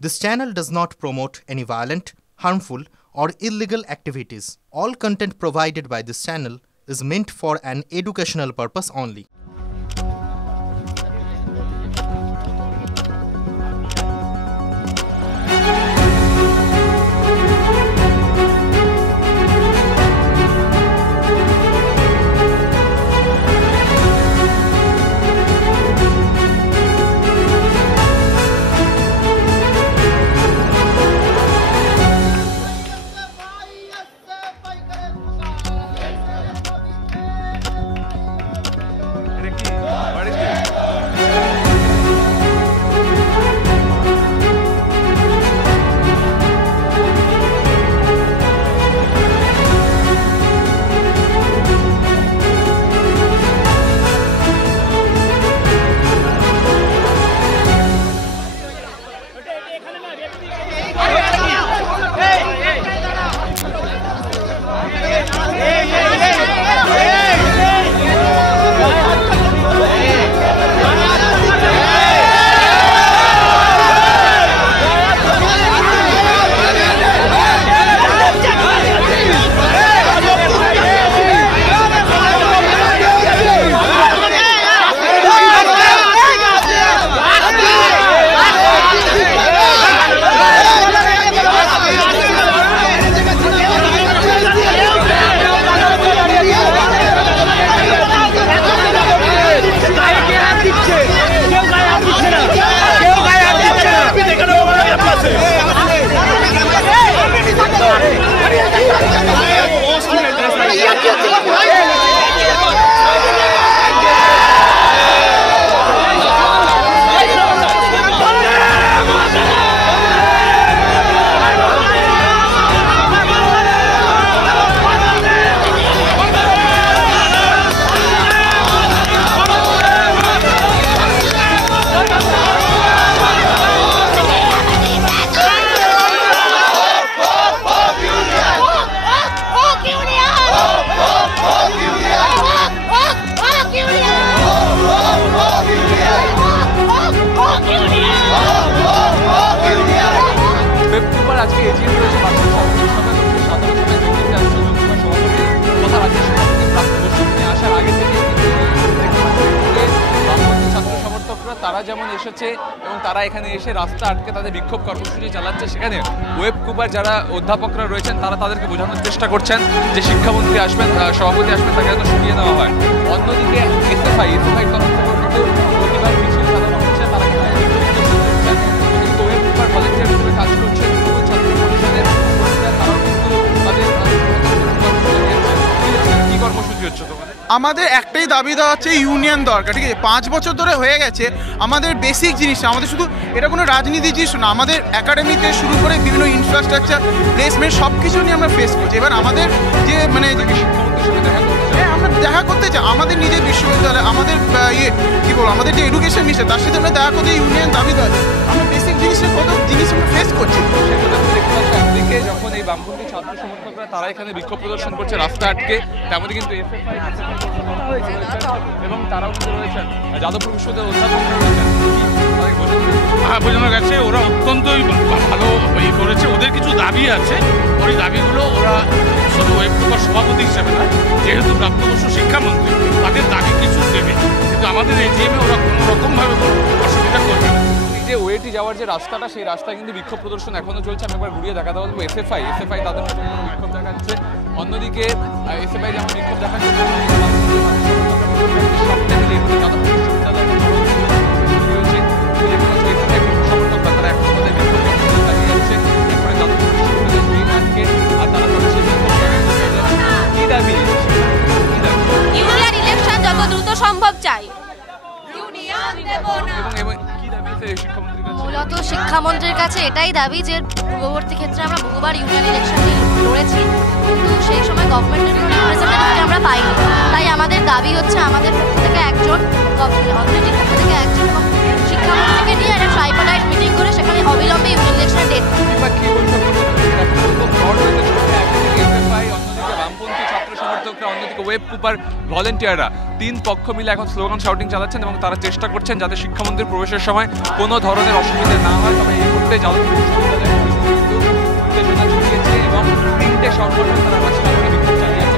This channel does not promote any violent, harmful, or illegal activities. All content provided by this channel is meant for an educational purpose only. তারা যেমন এসেছে এবং তারা এখানে এসে রাস্তা আটকে তাদের বিক্ষোভ কর্মসূচি চালাচ্ছে, সেখানে ওয়েব কুপার যারা অধ্যাপকরা রয়েছেন তারা তাদেরকে বোঝানোর চেষ্টা করছেন যে শিক্ষামন্ত্রী আসবেন, সভাপতি আসবেন, তাকে যেন সরিয়ে নেওয়া হয়। অন্যদিকে এসএফআই তরফ থেকে কিন্তু প্রতিবাদ মিছিল চালানো হচ্ছে, তারা কিন্তু ওয়েব কুপার ভলেন্টিয়ার হিসেবে কাজ করছে ছাত্র পরিষদের, তারাও কিন্তু তাদের কি কর্মসূচি হচ্ছে তোমাদের? আমাদের একটাই দাবি দেওয়া হচ্ছে ইউনিয়ন দরকার, ঠিক আছে? 5 বছর ধরে হয়ে গেছে আমাদের বেসিক জিনিস, আমাদের শুধু এটা কোনো রাজনীতি জিনিস না, আমাদের একাডেমিতে শুরু করে বিভিন্ন ইনফ্রাস্ট্রাকচার প্লেসমেন্ট সব কিছু নিয়ে আমরা ফেস করছি। এবার আমাদের যে মানে আমরা দেখা করতে চাই আমাদের নিজের বিশ্ববিদ্যালয়, আমাদের কী বলবো, আমাদের যে এডুকেশন মিশন তার সাথে আমরা দেখা করতে ইউনিয়ন দাবি দেওয়া যায়। আমরা বেসিক জিনিসের কত জিনিস আমরা ফেস করছি। একদিকে যখন এই বামপন্থী ছাত্র সমর্থকরা তারা এখানে বিক্ষোভ প্রদর্শন করছে রাস্তা আটকে, তেমনি কিন্তু এসএফআই এবং তারাও কিন্তু রয়েছেন, যাদবপুর বিশ্ববিদ্যালয়ের অধ্যাপকরা রয়েছেন। বোঝানো গেছে ওরা অত্যন্তই ভালো করেছে, ওদের কিছু দাবি আছে, ওই দাবিগুলো ওরা শুধু ওয়েব কুপার সভাপতি হিসেবে না, যেহেতু প্রাপ্তবয়স্ক শিক্ষামন্ত্রী তাদের দাবি কিছু দেবে, কিন্তু আমাদের এজিএমে ওরা কোনো রকমভাবে কোনো অসুবিধা করবে না। যে ওয়েটি যাওয়ার যে রাস্তাটা, সেই রাস্তায় কিন্তু বিক্ষোভ প্রদর্শন এখনো চলছে। আমি একবার ঘুরিয়ে দেখাতে বলবো এসএফআই তাদের বিক্ষোভ দেখাচ্ছে। অন্যদিকে এসএফআই যেমন বিক্ষোভ দেখাচ্ছে, মূলত শিক্ষামন্ত্রীর কাছে এটাই দাবি যে পূর্ববর্তী ক্ষেত্রে আমরা বহুবার ইউনিয়ন ইলেকশন লড়েছি, কিন্তু সেই সময় গভর্নমেন্টের কোনো রিপ্রেজেন্টেটিভ আমরা পাইনি। তাই আমাদের দাবি হচ্ছে আমাদের পক্ষ থেকে একজন, অথরিটির পক্ষ থেকে একজন শিক্ষামন্ত্রীকে নিয়ে একটা ট্রাইপার্টাইট মিটিং করে সেখানে অবিলম্বে ইউনিয়ন ইলেকশনের ডেট। বামপন্থী ছাত্র সমর্থকরা, অন্যদিকে ওয়েব কুপার ভলেন্টিয়াররা 3 পক্ষ মিলে এখন স্লোগান শাউটিং চালাচ্ছেন এবং তারা চেষ্টা করছেন যাতে শিক্ষামন্ত্রীর প্রবেশের সময় কোনো ধরনের অসুবিধা না হয়। তবে এই মুহূর্তে যাদবপুর বিশ্ববিদ্যালয়ের উত্তেজনা ছড়িয়েছে এবং 3টে সংগঠন তারা রাস্তা থেকে বিক্ষোভ চালিয়েছে।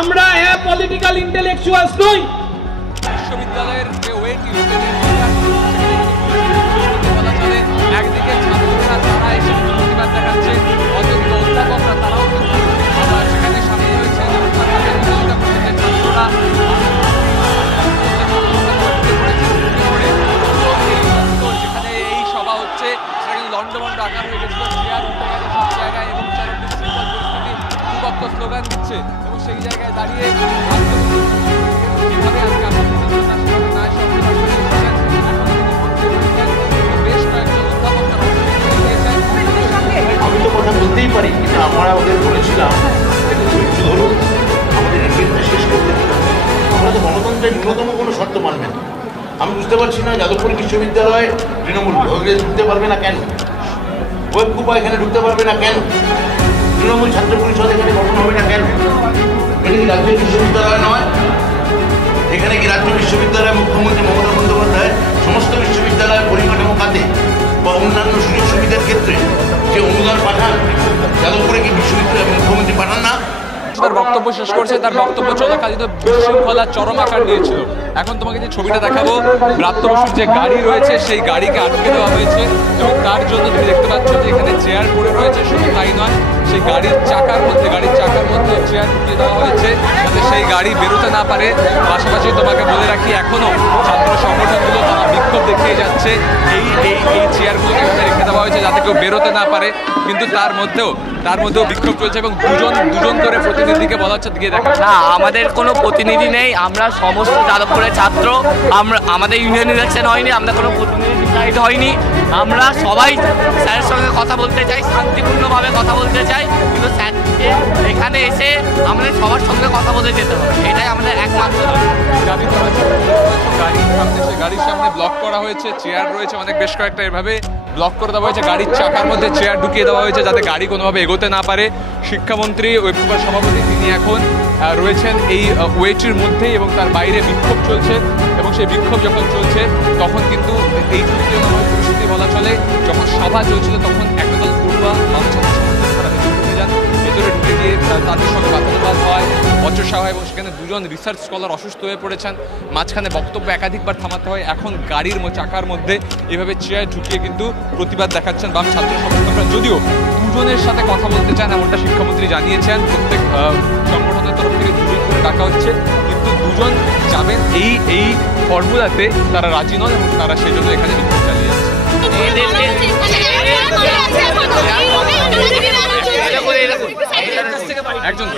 আমরা পলিটিক্যাল ইন্টেলেকচুয়ালস নই। বিশ্ববিদ্যালয়ের যে ওয়েট একদিকে ছাত্ররা তারা এসে প্রতিবাদ দেখাচ্ছে, অযোগ্য অধ্যাপকরা তারাও সেখানে সামিল হয়েছে। ছাত্ররা যেখানে এই সভা হচ্ছে সেখানে লন্ডভন্ড আকার হয়ে গেছিল, চেয়ার উঠে গেছে সব জায়গায় এবং দুপক্ষ স্লোগান দিচ্ছে এবং সেই জায়গায় দাঁড়িয়ে যেভাবে আজকে বেশ কয়েকজন অধ্যাপক আমি তো কথা বলতেই পারি, কিন্তু আমরা ওদের বলেছিলাম ধরুন আমাদের এগ্রিমেন্টটা শেষ করতে দিতে হবে। আমরা তো গণতন্ত্রের ন্যূনতম কোনো শর্ত মানবে না। আমি বুঝতে পারছি না যাদবপুর বিশ্ববিদ্যালয়ে তৃণমূল ঢুকতে পারবে না কেন, ওয়েব কুপা এখানে ঢুকতে পারবে না কেন, তৃণমূল ছাত্র পরিষদ এখানে গঠন হবে না কেন? এটা কি রাজ্য বিশ্ববিদ্যালয় নয়? এখানে কি রাজ্য বিশ্ববিদ্যালয় মুখ্যমন্ত্রী মমতা বন্দ্যোপাধ্যায় সমস্ত বিশ্ববিদ্যালয়ের পরিকাঠামো খাতে বা অন্যান্য সুযোগ সুবিধার ক্ষেত্রে যে অনুদান পাঠান, যাদবপুরে কি বিশ্ববিদ্যালয় মুখ্যমন্ত্রী পাঠান না? তার বক্তব্য শেষ করছে, তার বক্তব্য চলাকালীন বিশৃঙ্খলা চরম আকার নিয়েছিল। এখন তোমাকে যে ছবিটা দেখাবো, ব্রাত্য বসুর যে গাড়ি রয়েছে সেই গাড়িকে আটকে দেওয়া হয়েছে এবং তার জন্য তুমি দেখতে পাচ্ছ যে এখানে চেয়ার পড়ে রয়েছে। শুধু তাই নয়, সেই গাড়ির চাকার মধ্যে চেয়ার ঢুকিয়ে দেওয়া হয়েছে যাতে সেই গাড়ি বেরোতে না পারে। পাশাপাশি তোমাকে বলে রাখি, এখনো ছাত্র সংগঠনগুলো তারা বিক্ষোভ দেখিয়ে যাচ্ছে, এই চেয়ারগুলোকে এখানে রেখে দেওয়া হয়েছে যাতে কেউ বেরোতে না পারে। কিন্তু তার মধ্যেও বিক্ষোভ চলছে এবং দুজন করে প্রতিনিধিকে বলা হচ্ছে দিকে দেখা। না, আমাদের কোনো প্রতিনিধি নেই, আমরা সমস্ত যাদবপুরের ছাত্র। আমাদের ইউনিয়ন ইলেকশন হয়নি, আমরা কোনো প্রতিনিধি ডিসাইড হয়নি। আমরা সবাই স্যারের সঙ্গে কথা বলতে চাই, শান্তিপূর্ণভাবে কথা বলতে চাই, কিন্তু স্যারকে এখানে এসে আমাদের সবার সঙ্গে কথা বলে যেতে হবে, এটাই আমাদের একমাত্র দাবি করা হচ্ছে। গাড়ির সামনে ব্লক করা হয়েছে, চেয়ার রয়েছে অনেক, বেশ কয়েকটা এভাবে ব্লক করে দেওয়া হয়েছে, গাড়ির চাকার মধ্যে চেয়ার ঢুকিয়ে দেওয়া হয়েছে যাতে গাড়ি কোনোভাবে এগোতে না পারে। শিক্ষামন্ত্রী ওয়েবকুপার সভাপতি তিনি এখন রয়েছেন এই ওয়েটির মধ্যেই এবং তার বাইরে বিক্ষোভ চলছে, এবং সেই বিক্ষোভ যখন চলছে তখন কিন্তু এই যুক্তিজনক পরিস্থিতি বলা চলে। যখন সভা চলছিল তখন একদল পড়ুয়া বাম ছাত্র সংগঠন তারা ভেতরে ঢুকে যান, ভেতরে ঢুকে গিয়ে তাদের সঙ্গে বাদানুবাদ হয়, বচসা হয়, এবং সেখানে দুজন রিসার্চ স্কলার অসুস্থ হয়ে পড়েছেন। মাঝখানে বক্তব্য একাধিকবার থামাতে হয়। এখন গাড়ির চাকার মধ্যে এভাবে চেয়ার ঢুকিয়ে কিন্তু প্রতিবাদ দেখাচ্ছেন বাম ছাত্র সমর্থকরা। যদিও দুজনের সাথে কথা বলতে চান এমনটা শিক্ষামন্ত্রী জানিয়েছেন, প্রত্যেক সংগঠনের তরফ থেকে দুজন করে ডাকা হচ্ছে, কিন্তু দুজন যাবেন এই ফর্মুলাতে তারা রাজি নন এবং তারা সেই জন্য এখানে বিক্ষোভ চালিয়ে যাচ্ছে। একজন